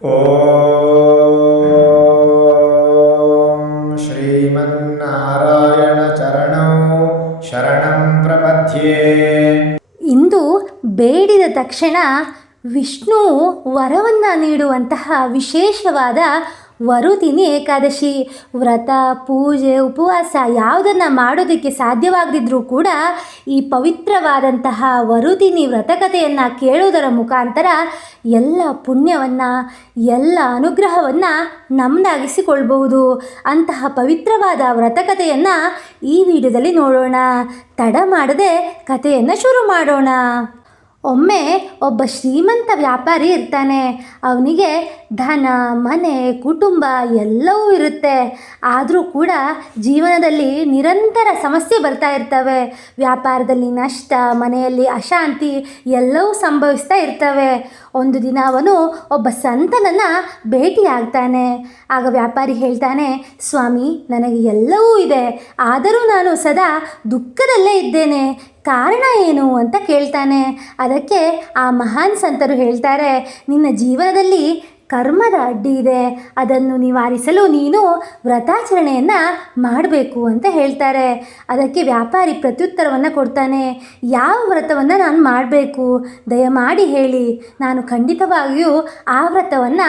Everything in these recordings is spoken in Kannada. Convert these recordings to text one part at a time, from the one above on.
ಓಂ ಶ್ರೀಮನ್ನಾರಾಯಣ ಚರಣೌ ಶರಣಂ ಪ್ರಪದ್ಯೆ. ಇಂದು ಬೇಡಿದ ತಕ್ಷಣ ವಿಷ್ಣು ವರವನ್ನು ನೀಡುವಂತಹ ವಿಶೇಷವಾದ ವರುದಿನಿ ಏಕಾದಶಿ. ವ್ರತ, ಪೂಜೆ, ಉಪವಾಸ ಯಾವುದನ್ನು ಮಾಡೋದಕ್ಕೆ ಸಾಧ್ಯವಾಗದಿದ್ದರೂ ಕೂಡ ಈ ಪವಿತ್ರವಾದಂತಹ ವರುದಿನಿ ವ್ರತಕಥೆಯನ್ನು ಕೇಳುವುದರ ಮುಖಾಂತರ ಎಲ್ಲ ಪುಣ್ಯವನ್ನು, ಎಲ್ಲ ಅನುಗ್ರಹವನ್ನು ನಮ್ಮದಾಗಿಸಿಕೊಳ್ಬಹುದು. ಅಂತಹ ಪವಿತ್ರವಾದ ವ್ರತಕಥೆಯನ್ನು ಈ ವಿಡಿಯೋದಲ್ಲಿ ನೋಡೋಣ. ತಡ ಮಾಡದೆ ಕಥೆಯನ್ನು ಶುರು ಮಾಡೋಣ. ಒಮ್ಮೆ ಒಬ್ಬ ಶ್ರೀಮಂತ ವ್ಯಾಪಾರಿ ಇರ್ತಾನೆ. ಅವನಿಗೆ ಧನ, ಮನೆ, ಕುಟುಂಬ ಎಲ್ಲವೂ ಇರುತ್ತೆ. ಆದರೂ ಕೂಡ ಜೀವನದಲ್ಲಿ ನಿರಂತರ ಸಮಸ್ಯೆ ಬರ್ತಾ ಇರ್ತವೆ. ವ್ಯಾಪಾರದಲ್ಲಿ ನಷ್ಟ, ಮನೆಯಲ್ಲಿ ಅಶಾಂತಿ ಎಲ್ಲವೂ ಸಂಭವಿಸ್ತಾ ಇರ್ತವೆ. ಒಂದು ದಿನ ಅವನು ಒಬ್ಬ ಸಂತನನ್ನು ಭೇಟಿಯಾಗ್ತಾನೆ. ಆಗ ವ್ಯಾಪಾರಿ ಹೇಳ್ತಾನೆ, ಸ್ವಾಮಿ, ನನಗೆ ಎಲ್ಲವೂ ಇದೆ, ಆದರೂ ನಾನು ಸದಾ ದುಃಖದಲ್ಲೇ ಇದ್ದೇನೆ, ಕಾರಣ ಏನು ಅಂತ ಕೇಳ್ತಾನೆ. ಅದಕ್ಕೆ ಆ ಮಹಾನ್ ಸಂತರು ಹೇಳ್ತಾರೆ, ನಿನ್ನ ಜೀವನದಲ್ಲಿ ಕರ್ಮದ ಅಡ್ಡಿ ಇದೆ, ಅದನ್ನು ನಿವಾರಿಸಲು ನೀನು ವ್ರತಾಚರಣೆಯನ್ನು ಮಾಡಬೇಕು ಅಂತ ಹೇಳ್ತಾರೆ. ಅದಕ್ಕೆ ವ್ಯಾಪಾರಿ ಪ್ರತ್ಯುತ್ತರವನ್ನು ಕೊಡ್ತಾನೆ, ಯಾವ ವ್ರತವನ್ನು ನಾನು ಮಾಡಬೇಕು, ದಯಮಾಡಿ ಹೇಳಿ, ನಾನು ಖಂಡಿತವಾಗಿಯೂ ಆ ವ್ರತವನ್ನು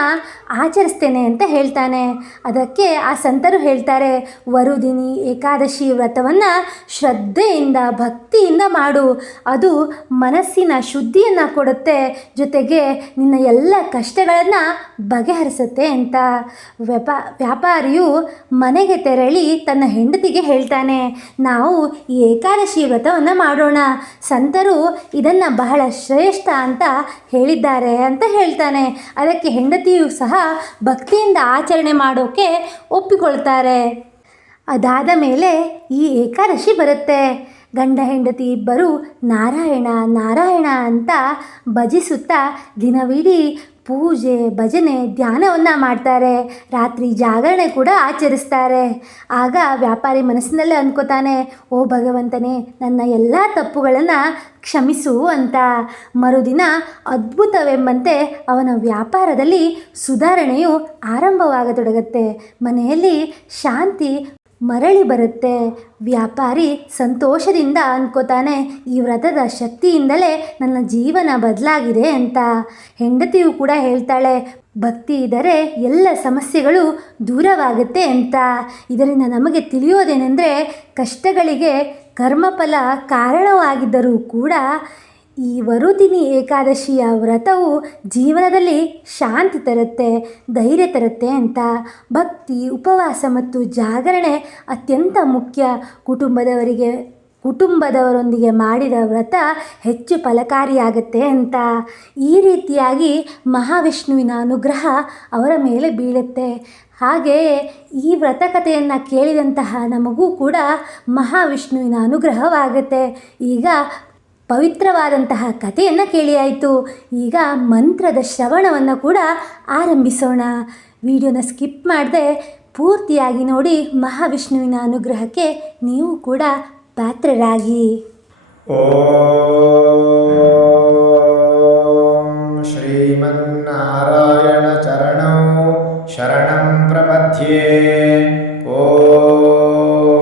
ಆಚರಿಸ್ತೇನೆ ಅಂತ ಹೇಳ್ತಾನೆ. ಅದಕ್ಕೆ ಆ ಸಂತರು ಹೇಳ್ತಾರೆ, ವರುದಿನಿ ಏಕಾದಶಿ ವ್ರತವನ್ನು ಶ್ರದ್ಧೆಯಿಂದ, ಭಕ್ತಿಯಿಂದ ಮಾಡು, ಅದು ಮನಸ್ಸಿನ ಶುದ್ಧಿಯನ್ನು ಕೊಡುತ್ತೆ, ಜೊತೆಗೆ ನಿನ್ನ ಎಲ್ಲ ಕಷ್ಟಗಳನ್ನು ಬಗೆಹರಿಸುತ್ತೆ ಅಂತ. ವ್ಯಾಪಾರಿಯು ಮನೆಗೆ ತೆರಳಿ ತನ್ನ ಹೆಂಡತಿಗೆ ಹೇಳ್ತಾನೆ, ನಾವು ಈ ಏಕಾದಶಿ ವ್ರತವನ್ನು ಮಾಡೋಣ, ಸಂತರು ಇದನ್ನು ಬಹಳ ಶ್ರೇಷ್ಠ ಅಂತ ಹೇಳಿದ್ದಾರೆ ಅಂತ ಹೇಳ್ತಾನೆ. ಅದಕ್ಕೆ ಹೆಂಡತಿಯು ಸಹ ಭಕ್ತಿಯಿಂದ ಆಚರಣೆ ಮಾಡೋಕ್ಕೆ ಒಪ್ಪಿಕೊಳ್ತಾರೆ. ಅದಾದ ಮೇಲೆ ಈ ಏಕಾದಶಿ ಬರುತ್ತೆ. ಗಂಡ ಹೆಂಡತಿ ಇಬ್ಬರು ನಾರಾಯಣ ನಾರಾಯಣ ಅಂತ ಭಜಿಸುತ್ತಾ ದಿನವಿಡೀ ಪೂಜೆ, ಭಜನೆ, ಧ್ಯಾನವನ್ನು ಮಾಡ್ತಾರೆ. ರಾತ್ರಿ ಜಾಗರಣೆ ಕೂಡ ಆಚರಿಸ್ತಾರೆ. ಆಗ ವ್ಯಾಪಾರಿ ಮನಸ್ಸಿನಲ್ಲೇ ಅಂದ್ಕೋತಾನೆ, ಓ ಭಗವಂತನೇ, ನನ್ನ ಎಲ್ಲ ತಪ್ಪುಗಳನ್ನು ಕ್ಷಮಿಸು ಅಂತ. ಮರುದಿನ ಅದ್ಭುತವೆಂಬಂತೆ ಅವನ ವ್ಯಾಪಾರದಲ್ಲಿ ಸುಧಾರಣೆಯು ಆರಂಭವಾಗತೊಡಗುತ್ತೆ. ಮನೆಯಲ್ಲಿ ಶಾಂತಿ ಮರಳಿ ಬರುತ್ತೆ. ವ್ಯಾಪಾರಿ ಸಂತೋಷದಿಂದ ಅಂದ್ಕೋತಾನೆ, ಈ ವ್ರತದ ಶಕ್ತಿಯಿಂದಲೇ ನನ್ನ ಜೀವನ ಬದಲಾಗಿದೆ ಅಂತ. ಹೆಂಡತಿಯು ಕೂಡ ಹೇಳ್ತಾಳೆ, ಭಕ್ತಿ ಇದ್ದರೆ ಎಲ್ಲ ಸಮಸ್ಯೆಗಳು ದೂರವಾಗುತ್ತೆ ಅಂತ. ಇದರಿಂದ ನಮಗೆ ತಿಳಿಯೋದೇನೆಂದರೆ, ಕಷ್ಟಗಳಿಗೆ ಕರ್ಮಫಲ ಕಾರಣವಾಗಿದ್ದರೂ ಕೂಡ ಈ ವರುದಿನಿ ಏಕಾದಶಿಯ ವ್ರತವು ಜೀವನದಲ್ಲಿ ಶಾಂತಿ ತರುತ್ತೆ, ಧೈರ್ಯ ತರುತ್ತೆ ಅಂತ. ಭಕ್ತಿ, ಉಪವಾಸ ಮತ್ತು ಜಾಗರಣೆ ಅತ್ಯಂತ ಮುಖ್ಯ. ಕುಟುಂಬದವರೊಂದಿಗೆ ಮಾಡಿದ ವ್ರತ ಹೆಚ್ಚು ಫಲಕಾರಿಯಾಗುತ್ತೆ ಅಂತ. ಈ ರೀತಿಯಾಗಿ ಮಹಾವಿಷ್ಣುವಿನ ಅನುಗ್ರಹ ಅವರ ಮೇಲೆ ಬೀಳುತ್ತೆ. ಹಾಗೆಯೇ ಈ ವ್ರತಕಥೆಯನ್ನು ಕೇಳಿದಂತಹ ನಮಗೂ ಕೂಡ ಮಹಾವಿಷ್ಣುವಿನ ಅನುಗ್ರಹವಾಗುತ್ತೆ. ಈಗ ಪವಿತ್ರವಾದಂತಹ ಕಥೆಯನ್ನು ಕೇಳಿಯಾಯಿತು. ಈಗ ಮಂತ್ರದ ಶ್ರವಣವನ್ನು ಕೂಡ ಆರಂಭಿಸೋಣ. ವಿಡಿಯೋನ ಸ್ಕಿಪ್ ಮಾಡದೆ ಪೂರ್ತಿಯಾಗಿ ನೋಡಿ, ಮಹಾವಿಷ್ಣುವಿನ ಅನುಗ್ರಹಕ್ಕೆ ನೀವು ಕೂಡ ಪಾತ್ರರಾಗಿ. ಓಂ ಶ್ರೀಮನ್ನಾರಾಯಣ ಚರಣೌ ಶರಣಂ ಪ್ರಪದ್ಯೆ. ಓಂ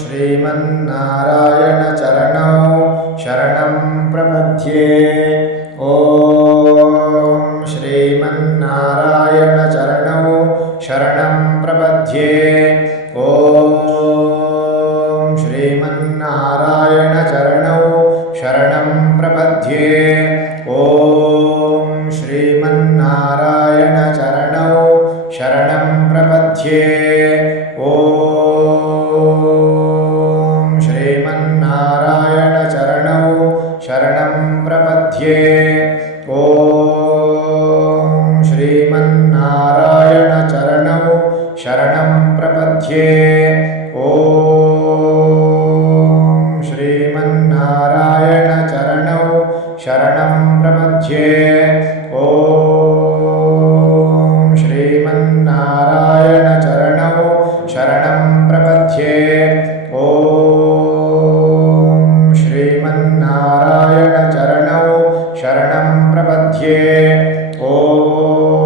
ಶ್ರೀಮನ್ನಾರಾಯಣ ಚರಣೌ ಶರಣಂ ಪ್ರಪದ್ಯೆ. ಓಂ ಶ್ರೀಮನ್ನಾರಾಯಣ ಚರಣೌ ಶರಣಂ ಪ್ರಪದ್ಯೆ. ಓಂ ಶ್ರೀಮನ್ನಾರಾಯಣ ಚರಣೌ ಶರಣಂ ಪ್ರಪದ್ಯೆ. ಓಂ ಶ್ರೀಮನ್ನಾರಾಯಣ ಚರಣೌ ಶರಣಂ ಪ್ರಪದ್ಯೆ. ಓಂ ಶ್ರೀಮನ್ನಾರಾಯಣ ಚರಣೌ ಶರಣಂ ಪ್ರಪದ್ಯೆ. ಓಂ ಶ್ರೀಮನ್ನಾರಾಯಣ ಚರಣೌ ಶರಣಂ ಪ್ರಪದ್ಯೆ. ಓಂ ಶ್ರೀಮನ್ನಾರಾಯಣ ಚರಣೌ ಶರಣಂ ಪ್ರಪದ್ಯೆ. ಓಂ ಶ್ರೀಮನ್ನಾರಾಯಣ ಚರಣೌ ಶರಣಂ ಪ್ರಪದ್ಯೆ. ಓಂ ಶ್ರೀಮನ್ನಾರಾಯಣ ಚರಣೌ ಶರಣಂ ಪ್ರಪದ್ಯೆ. ಓಂ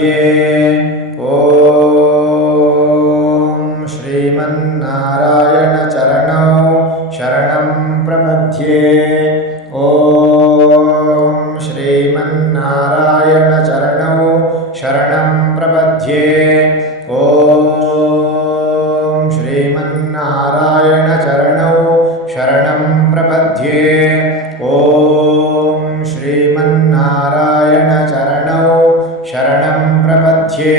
प्रपद्ये ॐ श्रीमन्नारायणचरणौ शरणं प्रपद्ये ॐ श्रीमन्नारायणचरणौ शरणं प्रपद्ये ॐ श्रीमन्नारायणचरणौ शरणं प्रपद्ये ॐ श्रीमन्नारायणचरणौ शरणं प्रपद्ये